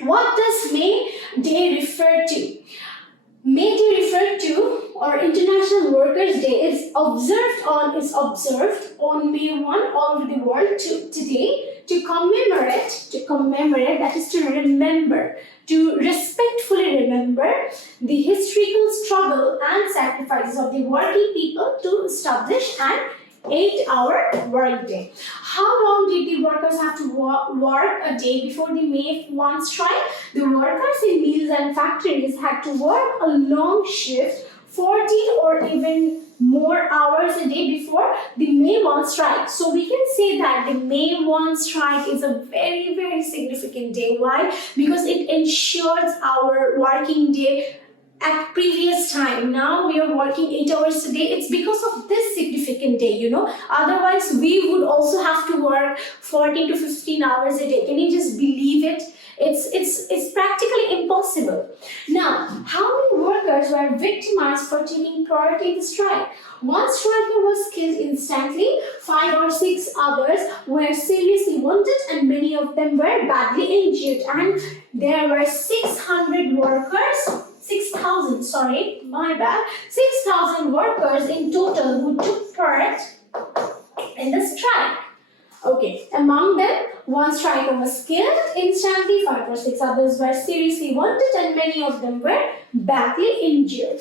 What does May Day refer to? May Day referred to, or International Workers' Day, is observed on May 1 all over the world today to commemorate, that is to remember, to respectfully remember the historical struggle and sacrifices of the working people to establish an 8-hour workday. How long did the workers have to work a day before the May 1 strike? The workers in mills and factories had to work a long shift, 40 or even more hours a day before the May 1 strike. So we can say that the May 1 strike is a very, very significant day. Why? Because it ensures our working day at previous time. Now we are working 8 hours a day. It's because of this significant day, you know. Otherwise, we would also have to work 14 to 15 hours a day. Can you just believe it? It's practically impossible. Now, how many workers were victimized for taking part in the strike? One striker was killed instantly, 5 or 6 others were seriously wounded, and many of them were badly injured. And there were 6,000 workers in total who took part in the strike. Okay, among them, one striker was killed instantly, 5 or 6 others were seriously wounded, and many of them were badly injured.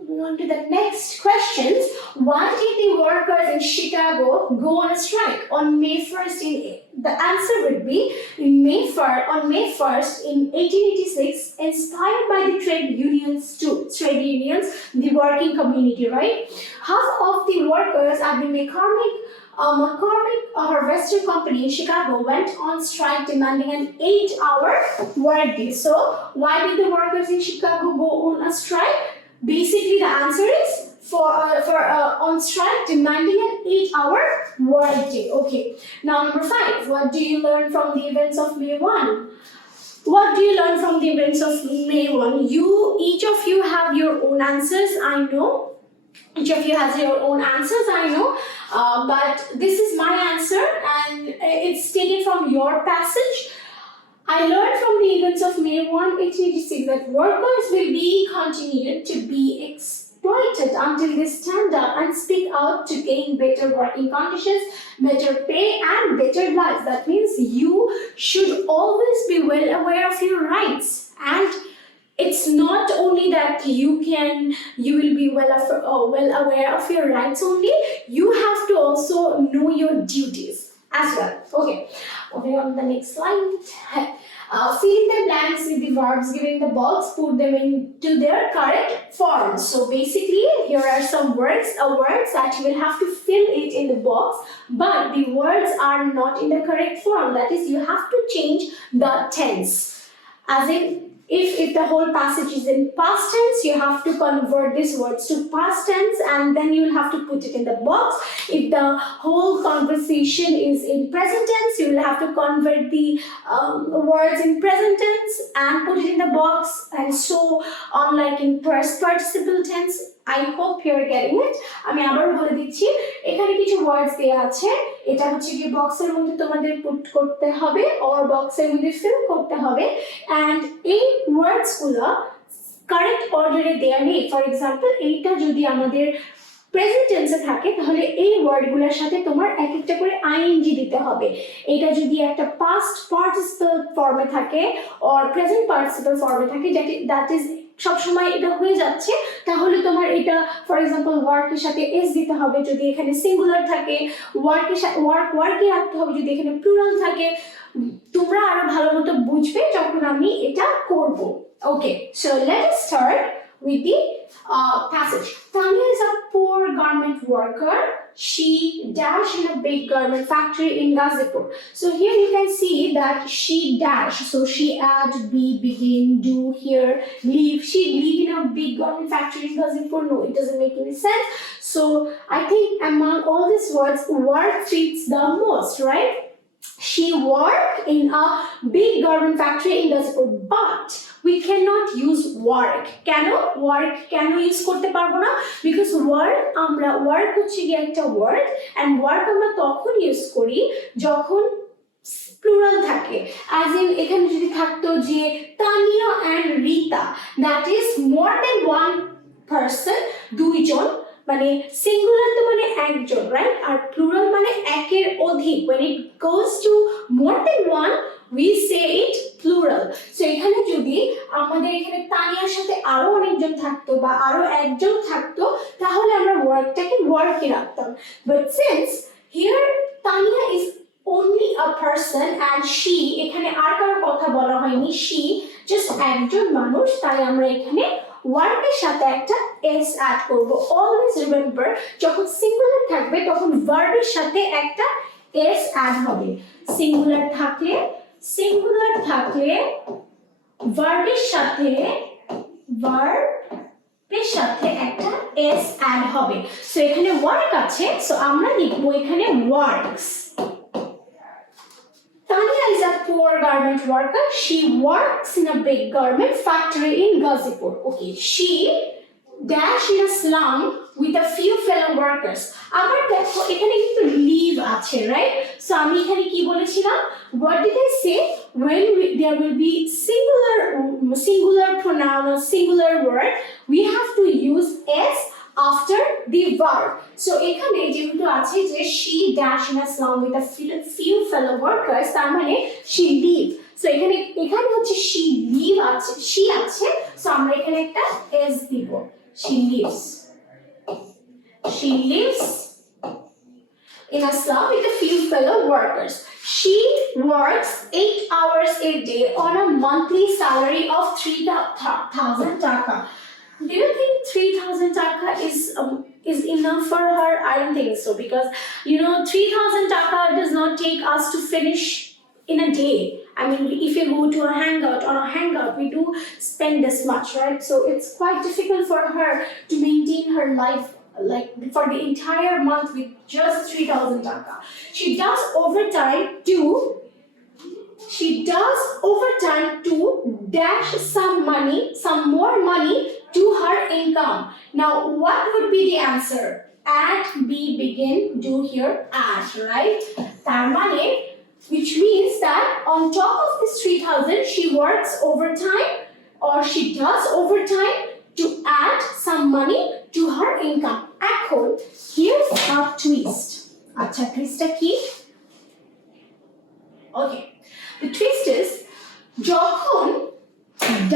Moving on to the next questions. Why did the workers in Chicago go on a strike on May 1st? The answer would be on May 1st in 1886, inspired by the trade unions, the working community, right? Half of the workers at the McCormick Harvester Company in Chicago went on strike demanding an 8-hour workday. So why did the workers in Chicago go on a strike? Basically, the answer is for on strike demanding an 8-hour workday. Okay. Now number 5. What do you learn from the events of May 1? What do you learn from the events of May 1? Each of you have your own answers. I know. Each of you has your own answers, I know, but this is my answer and it's taken from your passage. I learned from the events of May 1, 1886 that workers will be continued to be exploited until they stand up and speak out to gain better working conditions, better pay and better lives. That means you should always be well aware of your rights, and it's not only that you will be well aware of your rights only, you have to also know your duties as well. Okay, moving on to the next slide. Filling the blanks with the verbs given in the box, put them into their correct form. So basically, here are some words that you will have to fill it in the box, but the words are not in the correct form. That is, you have to change the tense. As in, if the whole passage is in past tense, you have to convert these words to past tense and then you will have to put it in the box. If the whole conversation is in present tense, you will have to convert the words in present tense and put it in the box, and so on, like in past participle tense. I hope you are getting it. আমি আবার বলে দিচ্ছি, এখানে কিছু ওয়ার্ডস দেয়া আছে, এটা হচ্ছে কি বক্সের মধ্যে তোমাদের পুট করতে হবে অর বক্সের মধ্যে ফিল করতে হবে, এন্ড এই ওয়ার্ডস গুলো কারেক্ট অর্ডারে দেয়া নেই। ফর এক্সাম্পল, এইটা যদি আমাদের প্রেজেন্ট টেন্সে থাকে তাহলে এই ওয়ার্ডগুলোর সাথে তোমার এক একটা করে আইএনজি দিতে হবে। এটা যদি একটা পাস্ট পার্টিসিপল ফর্মে থাকে অর প্রেজেন্ট পার্টিসিপল ফর্মে থাকে, দ্যাট ইজ সবসময় এটা হয়ে যাচ্ছে, তাহলে তোমার এটা ফর এক্সাম্পল ওয়ার্কের সাথে এস দিতে হবে যদি এখানে সিঙ্গুলার থাকে, ওয়ার্কে রাখতে হবে যদি এখানে প্লুরাল থাকে। তোমরা আরো ভালো মতো বুঝবে যখন আমি এটা করব। Okay, so let's start with the passage. Tanya is a poor garment worker. She dash in a big garment factory in Gazipur. So here you can see that she dash. So she add, be, begin, do, here, leave. She leave in a big garment factory in Gazipur. No, it doesn't make any sense. So I think among all these words, work fits the most, right? She worked in a big garment factory in Gazipur, but we cannot use work. কেন use করতে পারবো না? Because work হচ্ছে কি একটা word, and work আমরা তখন use করি যখন প্লুরাল থাকে। অ্যাজ ইন এখানে যদি থাকতো যে Tania and Rita, that is more than one person, দুইজন, মানে সিঙ্গুলার তো মানে একজন, রাইট, আর প্লুরাল মানে একের অধিক। when it goes to more than one we say it plural. So এখানে যদি আমাদের এখানে তানিয়ার সাথে আরো অনেকজন থাকতো বা আরো একজন থাকতো তাহলে আমরা ওয়ার্কটাকে ওয়ার্কে রাখতাম, but since here Tanya is only a person and she, এখানে আর কারো কথা বলা হয়নি, she just একজন মানুষ, তাই আমরা এখানে ওয়ার্কের সাথে একটা s অ্যাড করব। অলওয়েজ রিমেম্বার যখন সিঙ্গুলার থাকবে তখন ভার্বের সাথে একটা s অ্যাড হবে। সিঙ্গুলার থাকলে ভার্বের সাথে একটা s অ্যাড হবে। সো এখানে ওয়ার্ক আছে, সো আমরা লিখব এখানে works. Tanya is a poor garment worker. She works in a big garment factory in Gazipur. Okay, she dash in a slum with a few fellow workers. আবার দেখো এখানে কিন্তু live আছে, right? So আমি এখানে কি বলেছিলাম? What did I say? When there will be singular pronoun or singular word, we have to use s after the verb. So এখানে যেহেতু আছে যে she dash in a slum with a few fellow workers, তার মানে she live. So এখানে হচ্ছে she আছে, so আমরা এখানে একটা s দিব। she lives in a slum with a few fellow workers. She works 8 hours a day on a monthly salary of 3,000 taka. Do you think 3,000 taka is enough for her? I don't think so, because 3,000 taka does not take us to finish in a day. I mean, if you go to a hangout, we do spend this much, right? So it's quite difficult for her to maintain her life like for the entire month with just 3,000 taka. She does overtime to dash some more money to her income. Now, what would be the answer? Add, be, begin, do here, add, right? তার মানে, which means that on top of this 3,000, she works overtime or she does overtime to add some money to her income. এখন, here's a twist. আচ্ছা, twistটা কি? Okay, the twist is, যখন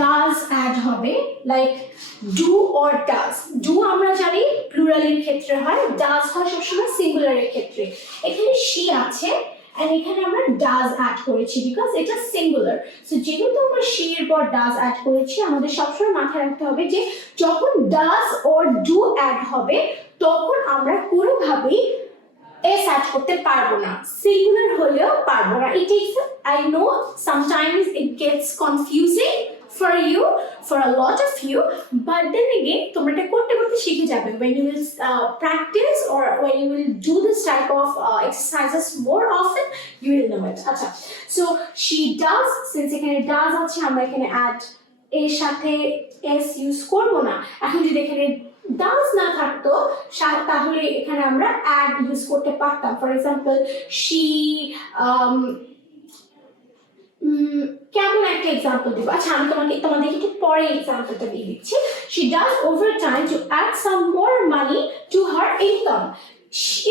does add হবে, like do or does. Do আমরা জানি প্লুরালের ক্ষেত্রে হয়, does হয় সবসময় সিঙ্গুলারের ক্ষেত্রে। এখানে she আছে and এখানে আমরা does add করেছি because এটা সিঙ্গুলার। সো যেহেতু আমরা she এর পর does add করেছি, আমাদের সবসময় মাথায় রাখতে হবে যে যখন does or do add হবে তখন আমরা কোনোভাবেই s add করতে পারবো না, সিঙ্গুলার হলেও পারবো না। I know sometimes it gets confusing for a lot of you, but then again তোমরা এটা করতে শিখে যাবে when you will practice or when you will do this type of exercises more often, you will know it. আচ্ছা, so she does, since এখানে does আছে আমরা এখানে add এর সাথে s ইউজ করব না। এখন যদি এখানে does না থাকতো তাহলে এখানে আমরা add ইউজ করতে পারতাম। ফর এক্সাম্পল she কেমন একটা এক্সাম্পল দিব? আচ্ছা, আমি তোমাদেরকে একটু পরে এক্সাম্পলটা দিয়ে দিচ্ছি। she does overtime to add some more money to her income.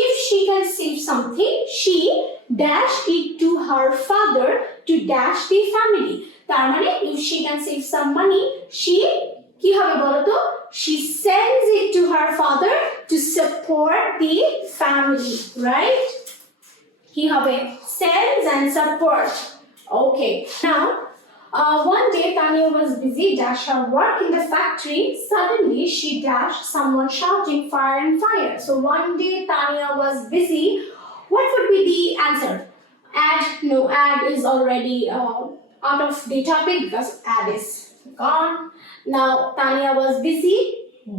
If she can save something, she dash it to her father to dash the family. তার মানে if she can save some money, she কি হবে বলতো? she sends it to her father to support the family, right? কি হবে? sends and support. Okay, now one day Tanya was busy dash her work in the factory. Suddenly she dashed someone shouting fire and fire. So one day Tanya was busy. What would be the answer? Add is already out of the topic because add is gone. Now Tanya was busy.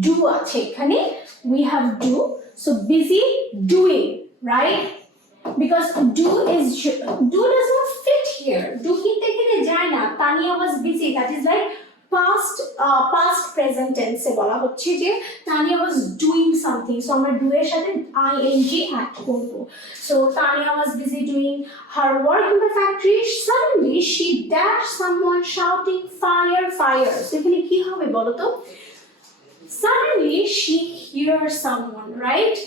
Do আছে এখানে, we have do, so busy doing, right? Because do does not fit here. Do কিন্তু এখানে যায় না। Tanya was busy, that is like past present tense এ বলা হচ্ছে যে Tanya was doing something, so আমরা do এর সাথে ing add করব. So Tanya was busy doing her work in the factory. Suddenly she dashed someone shouting fire, fire. So এখানে কি হবে বলো তো? Suddenly she hears someone, right?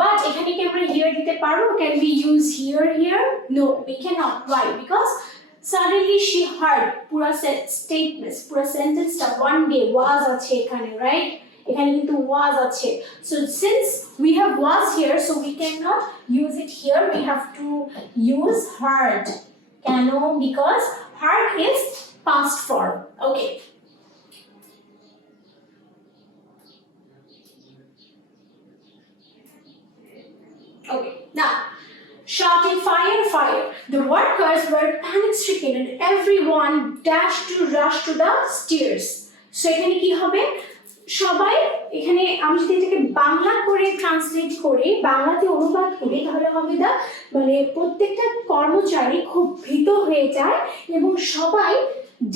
But এখানে কি আমরা hear দিতে পারবো? Can we use hear here? No, we cannot. Why? Because suddenly she heard পুরা statement, পুরা sentence টা one day was আছে এখানে, right? এখানে কিন্তু was আছে. So since we have was here, so we cannot use it here. We have to use heard. কেন? Because heard is past form. Okay. Okay, now, shouting fire, fire. The workers were panic-stricken and everyone dashed to rush to the stairs. So এখানে কি হবে? সবাই এখানে আমি যদি এটাকে বাংলা করে ট্রান্সলেট করে বাংলাতে অনুবাদ করি তাহলে হবে দা মানে প্রত্যেকটা কর্মচারী খুব ভীত হয়ে যায় এবং সবাই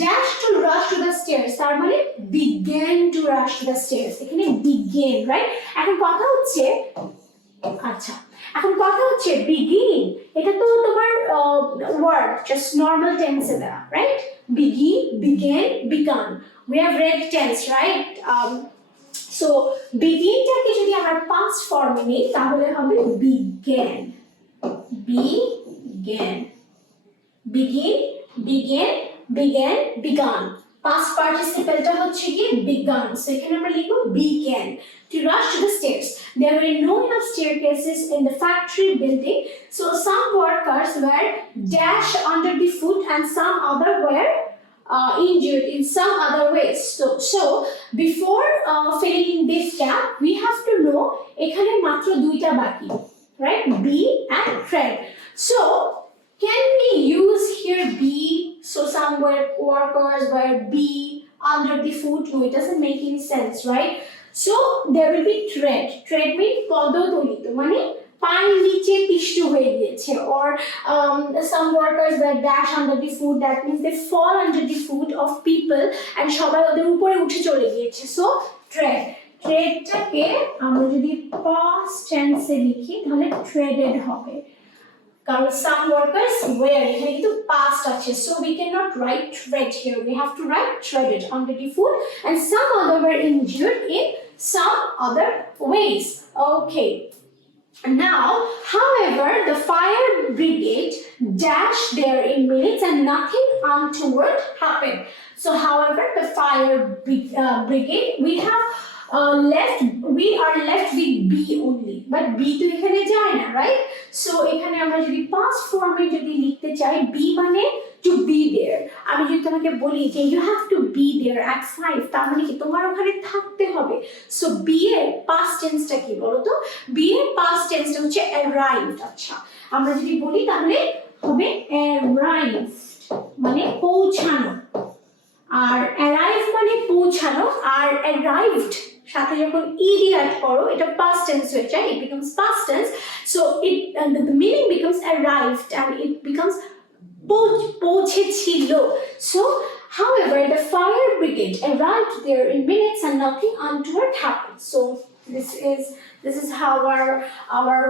dash to rush to the stairs তার মানে began to rush to the stairs এখানে began, right? এখন কথা হচ্ছে আচ্ছা এখন কথা হচ্ছে begin এটা তো তোমার word just normal tense এ দেওয়া, right? Begin, began, begun. We have read tense, right? So begin টাকে যদি আমরা past form এ নিই তাহলে হবে began. Began. Begin, began, began, begun. Past participle টা হচ্ছে কি begun. So এখানে আমরা লিখব began. To rush to the stairs. There were no enough staircases in the factory building, so some workers were dashed under the foot and some other were injured in some other ways. So before filling in this gap, we have to know এখানে মাত্র দুইটা বাকি, right? Be and tread. So can we use here be? So some workers were be under the foot. No, it doesn't make any sense, right? So there will be tread. Tread means পদদলিত মানে পায়ের নিচে পিষ্ট হয়ে গিয়েছে or some workers were dashed under the foot, that means they fall under the foot of people and সবাই ওদের উপরে উঠে চলে গিয়েছে. So tread. Treadটাকে আমরা যদি past tense এ লিখি তাহলে treaded হবে. কারণ some workers were এখানে কিন্তু past আছে, so we cannot write tread here. We have to write treaded under the foot and some other were injured in some other ways. Okay. Now, however, the fire brigade dashed there in minutes and nothing untoward happened. So, however, the fire brigade, we are left with B only, but B to এখানে যায় না, right? So এখানে আমরা যদি past form এ যদি লিখতে চাই B মানে to be there. আমি যদি তোমাকে বলি যে you have to be there at 5 তার মানে কি তোমার ওখানে থাকতে হবে. So be এর past tense টা কি বলো তো? Be এর past tense টা হচ্ছে arrived. আচ্ছা আমরা যদি বলি তাহলে হবে arrived মানে পৌঁছানো, আর arrive মানে পৌঁছানো, আর arrived সাথে যখন ed add করো এটা past tense হয়ে যায়, it becomes past tense, so it the meaning becomes arrived and it becomes পৌঁছেছিল. So however the fire brigade arrived there in minutes and nothing untoward happened. So this is how our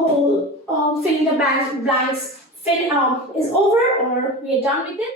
whole filling the blanks is over, or we are done with it.